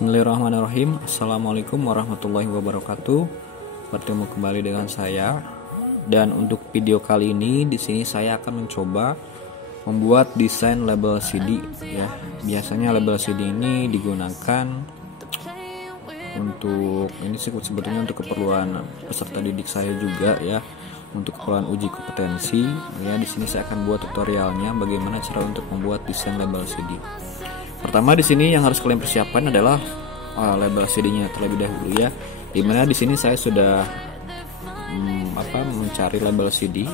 Bismillahirrahmanirrahim. Assalamualaikum warahmatullahi wabarakatuh. Bertemu kembali dengan saya. Dan untuk video kali ini di sini saya akan mencoba membuat desain label CD ya. Biasanya label CD ini digunakan untuk sebetulnya untuk keperluan peserta didik saya juga ya. Untuk keperluan uji kompetensi ya. Di sini saya akan buat tutorialnya bagaimana cara untuk membuat desain label CD. Pertama di sini yang harus kalian persiapkan adalah label CD-nya terlebih dahulu ya. Dimana di sini saya sudah mencari label CD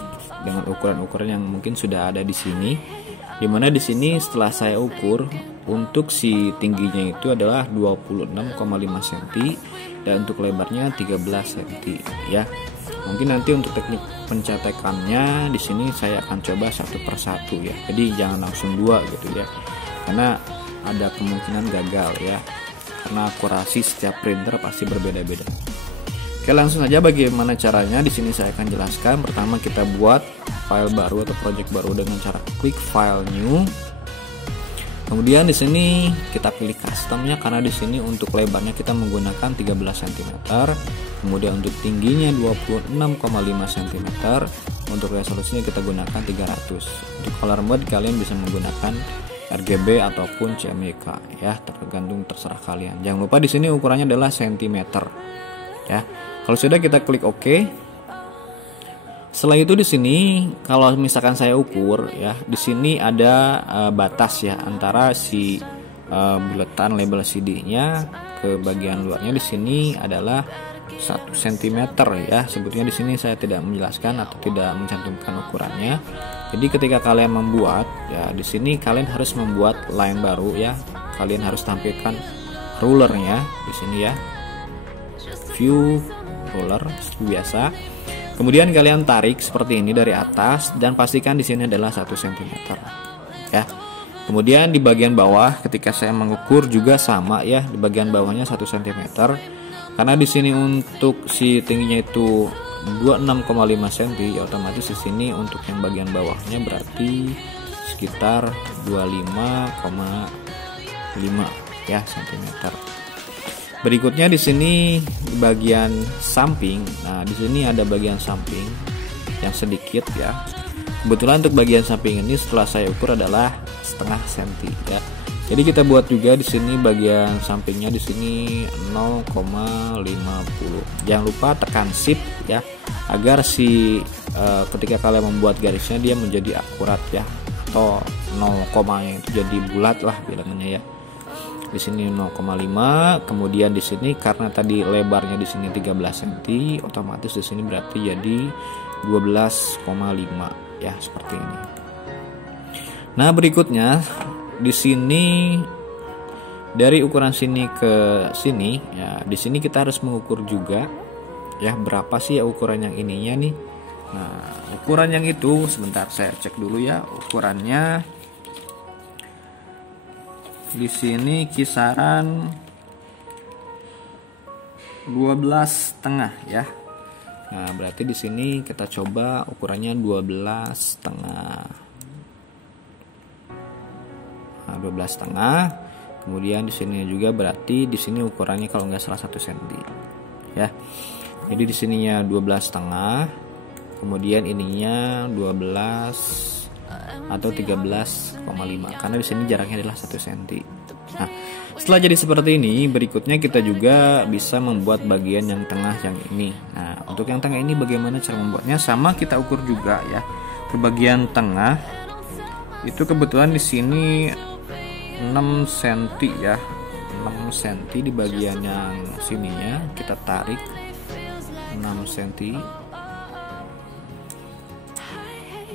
dengan ukuran-ukuran yang mungkin sudah ada di sini. Dimana di sini setelah saya ukur untuk si tingginya itu adalah 26,5 cm dan untuk lebarnya 13 cm ya. Mungkin nanti untuk teknik pencetekannya di sini saya akan coba satu persatu ya. Jadi jangan langsung dua gitu ya. Karena ada kemungkinan gagal ya, karena akurasi setiap printer pasti berbeda-beda. Oke, langsung aja bagaimana caranya. Di sini saya akan jelaskan. Pertama kita buat file baru atau project baru dengan cara klik file new. Kemudian di sini kita pilih customnya, karena di sini untuk lebarnya kita menggunakan 13 cm. Kemudian untuk tingginya 26,5 cm. Untuk resolusinya kita gunakan 300. Untuk color mode kalian bisa menggunakan RGB ataupun CMYK ya, terserah kalian. Jangan lupa di sini ukurannya adalah cm ya. Kalau sudah kita klik OK. Setelah itu di sini kalau misalkan saya ukur ya, di sini ada batas ya antara si buletan label CD-nya ke bagian luarnya. Di sini adalah 1 cm ya. Sebetulnya di sini saya tidak menjelaskan atau tidak mencantumkan ukurannya. Jadi ketika kalian membuat ya, di sini kalian harus membuat line baru ya. Kalian harus tampilkan rulernya di sini ya. View ruler seperti biasa. Kemudian kalian tarik seperti ini dari atas dan pastikan di sini adalah 1 cm ya. Kemudian di bagian bawah ketika saya mengukur juga sama ya, di bagian bawahnya 1 cm. Karena di sini untuk si tingginya itu 26,5 cm, ya otomatis di sini untuk yang bagian bawahnya berarti sekitar 25,5 ya cm. Berikutnya di sini di bagian samping. Nah, di sini ada bagian samping yang sedikit ya. Kebetulan untuk bagian samping ini setelah saya ukur adalah setengah cm ya. Jadi kita buat juga di sini bagian sampingnya di sini 0,50. Jangan lupa tekan shift ya, agar si ketika kalian membuat garisnya dia menjadi akurat ya, atau 0, nya itu jadi bulat lah bilangannya ya. Di sini 0,5. Kemudian di sini karena tadi lebarnya di sini 13 cm, otomatis di sini berarti jadi 12,5 ya, seperti ini. Nah, berikutnya di sini dari ukuran sini ke sini ya, di sini kita harus mengukur juga ya, berapa sih ya ukuran yang ininya nih. Nah, ukuran yang itu sebentar saya cek dulu ya. Ukurannya di sini kisaran 12,5 ya. Nah, berarti di sini kita coba ukurannya 12,5. 12,5. Kemudian di sini juga berarti di sini ukurannya kalau nggak salah 1 cm ya. Jadi di sininya 12,5. Kemudian ininya 12 atau 13,5 karena di sini jaraknya adalah 1 cm. Nah, setelah jadi seperti ini, berikutnya kita juga bisa membuat bagian yang tengah yang ini. Nah, untuk yang tengah ini bagaimana cara membuatnya? Sama kita ukur juga ya. Ke bagian tengah itu kebetulan di sini 6 cm ya, 6 cm di bagian yang sininya kita tarik 6 cm.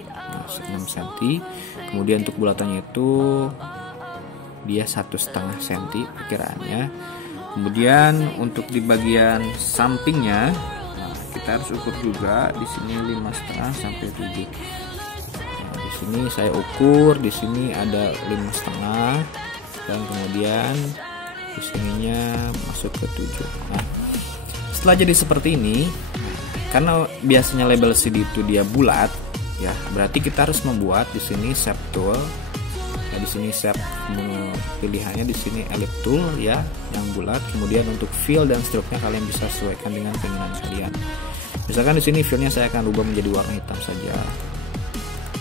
Nah, 6 cm. Kemudian untuk bulatannya itu dia 1,5 cm perkiraannya. Kemudian untuk di bagian sampingnya, nah, kita harus ukur juga di sini 5,5 sampai 7. Ini saya ukur di sini ada 5,5 dan kemudian di sininya masuk ke 7. Nah, setelah jadi seperti ini, karena biasanya label CD itu dia bulat ya, berarti kita harus membuat di sini shape tool. Nah, di sini set pilihannya di sini ellipse tool ya, yang bulat. Kemudian untuk fill dan stroke-nya kalian bisa sesuaikan dengan keinginan kalian. Misalkan di sini fill-nya saya akan rubah menjadi warna hitam saja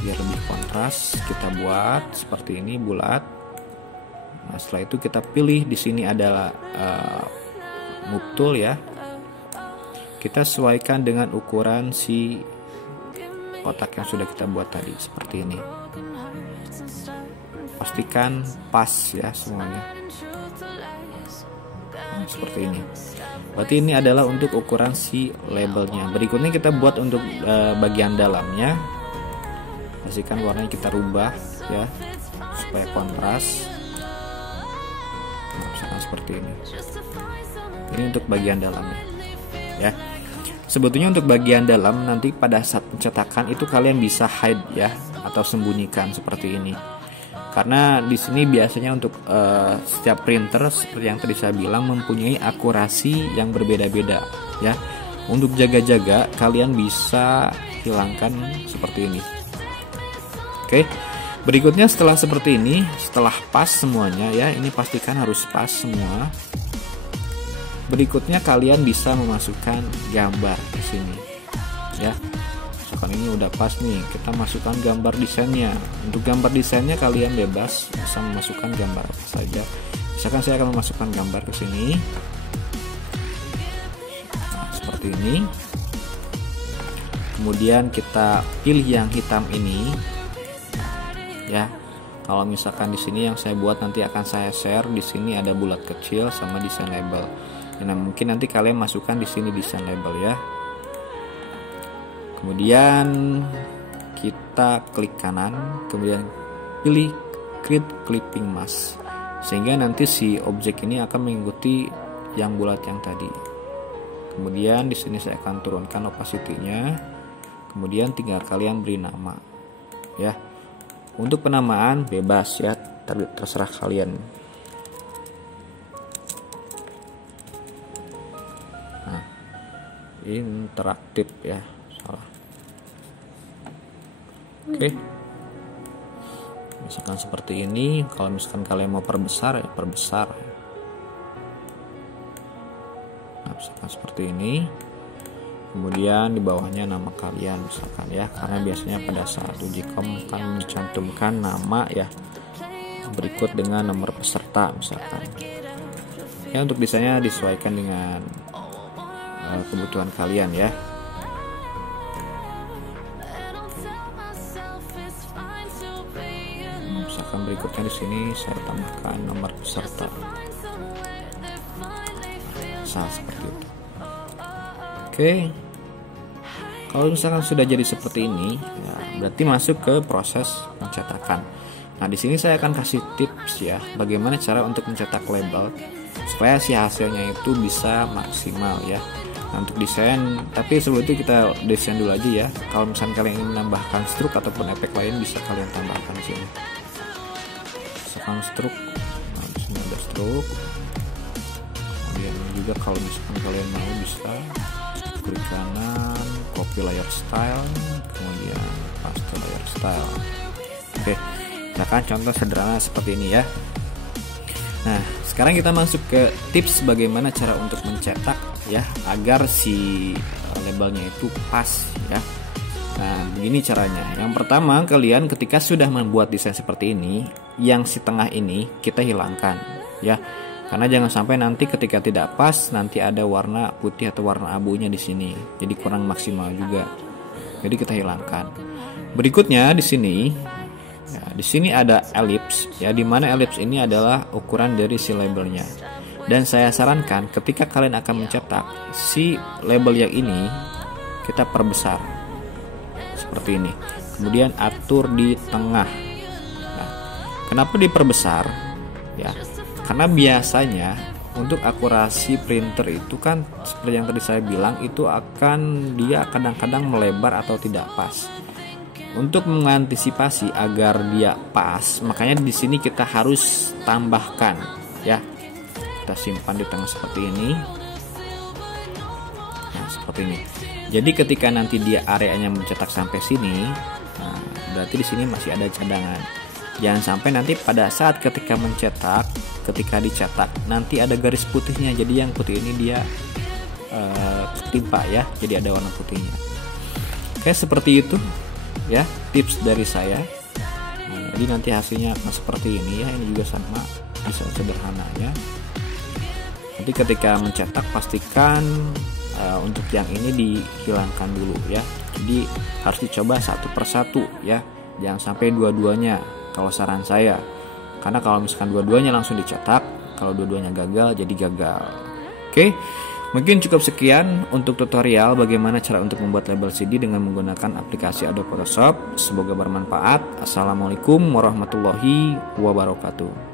biar lebih kontras. Kita buat seperti ini bulat. Nah, setelah itu kita pilih di sini adalah move tool ya. Kita sesuaikan dengan ukuran si kotak yang sudah kita buat tadi seperti ini. Pastikan pas ya semuanya. Nah, seperti ini. Berarti ini adalah untuk ukuran si labelnya. Berikutnya kita buat untuk bagian dalamnya. Pastikan warnanya kita rubah ya supaya kontras. Nah, misalkan seperti ini. Ini untuk bagian dalamnya ya. Sebetulnya untuk bagian dalam nanti pada saat pencetakan itu kalian bisa hide ya atau sembunyikan seperti ini. Karena di sini biasanya untuk setiap printer seperti yang tadi saya bilang mempunyai akurasi yang berbeda-beda ya. Untuk jaga-jaga kalian bisa hilangkan seperti ini. Oke. Berikutnya setelah seperti ini, setelah pas semuanya ya, ini pastikan harus pas semua. Berikutnya kalian bisa memasukkan gambar di sini ya. Misalkan ini udah pas nih, kita masukkan gambar desainnya. Untuk gambar desainnya kalian bebas bisa memasukkan gambar apa saja. Misalkan saya akan memasukkan gambar ke sini. Nah, seperti ini. Kemudian kita pilih yang hitam ini. Ya. Kalau misalkan di sini yang saya buat nanti akan saya share. Di sini ada bulat kecil sama desain label. Nah, mungkin nanti kalian masukkan di sini desain label ya. Kemudian kita klik kanan, kemudian pilih create clipping mask, sehingga nanti si objek ini akan mengikuti yang bulat yang tadi. Kemudian di sini saya akan turunkan opacity-nya. Kemudian tinggal kalian beri nama ya. Untuk penamaan bebas ya, terserah kalian. Nah, interaktif ya, salah. Oke. Misalkan seperti ini. Kalau misalkan kalian mau perbesar ya perbesar. Nah, misalkan seperti ini. Kemudian di bawahnya nama kalian misalkan ya, karena biasanya pada saat uji kom akan mencantumkan nama ya, berikut dengan nomor peserta misalkan. Ya, untuk desainnya disesuaikan dengan kebutuhan kalian ya. Misalkan berikutnya di sini saya tambahkan nomor peserta. Seperti itu. Oke. Kalau misalkan sudah jadi seperti ini, ya, berarti masuk ke proses pencetakan. Nah, di sini saya akan kasih tips ya, bagaimana cara untuk mencetak label supaya si hasilnya itu bisa maksimal ya. Nah, untuk desain, tapi sebelum itu kita desain dulu aja ya. Kalau misalkan kalian ingin menambahkan stroke ataupun efek lain, bisa kalian tambahkan di sini. Misalkan stroke, nah di sini ada stroke. Kemudian juga kalau misalkan kalian mau bisa klik kanan, copy layer style, kemudian paste layer style. Oke, misalkan contoh sederhana seperti ini ya. Nah, sekarang kita masuk ke tips bagaimana cara untuk mencetak ya, agar si labelnya itu pas ya. Nah, begini caranya. Yang pertama, kalian ketika sudah membuat desain seperti ini, yang si tengah ini kita hilangkan ya. Karena jangan sampai nanti ketika tidak pas nanti ada warna putih atau warna abunya di sini. Jadi kurang maksimal juga. Jadi kita hilangkan. Berikutnya di sini ya, di sini ada ellipse ya, di mana ellipse ini adalah ukuran dari si labelnya. Dan saya sarankan ketika kalian akan mencetak si label yang ini kita perbesar. Seperti ini. Kemudian atur di tengah. Nah, kenapa diperbesar? Ya. Karena biasanya untuk akurasi printer itu kan seperti yang tadi saya bilang itu dia kadang-kadang melebar atau tidak pas. Untuk mengantisipasi agar dia pas, makanya di sini kita harus tambahkan ya. Kita simpan di tengah seperti ini. Nah, seperti ini. Jadi ketika nanti dia areanya mencetak sampai sini, nah, berarti di sini masih ada cadangan. Jangan sampai nanti pada saat ketika dicetak nanti ada garis putihnya. Jadi yang putih ini dia ketimpa ya, jadi ada warna putihnya. Oke, seperti itu ya tips dari saya. Jadi nanti hasilnya akan seperti ini ya. Ini juga sama, bisa sederhananya. Nanti ketika mencetak pastikan untuk yang ini dihilangkan dulu ya. Jadi harus dicoba satu persatu ya, jangan sampai dua-duanya kalau saran saya. Karena kalau misalkan dua-duanya langsung dicetak, kalau dua-duanya gagal jadi gagal. Oke, mungkin cukup sekian untuk tutorial bagaimana cara untuk membuat label CD dengan menggunakan aplikasi Adobe Photoshop. Semoga bermanfaat. Assalamualaikum warahmatullahi wabarakatuh.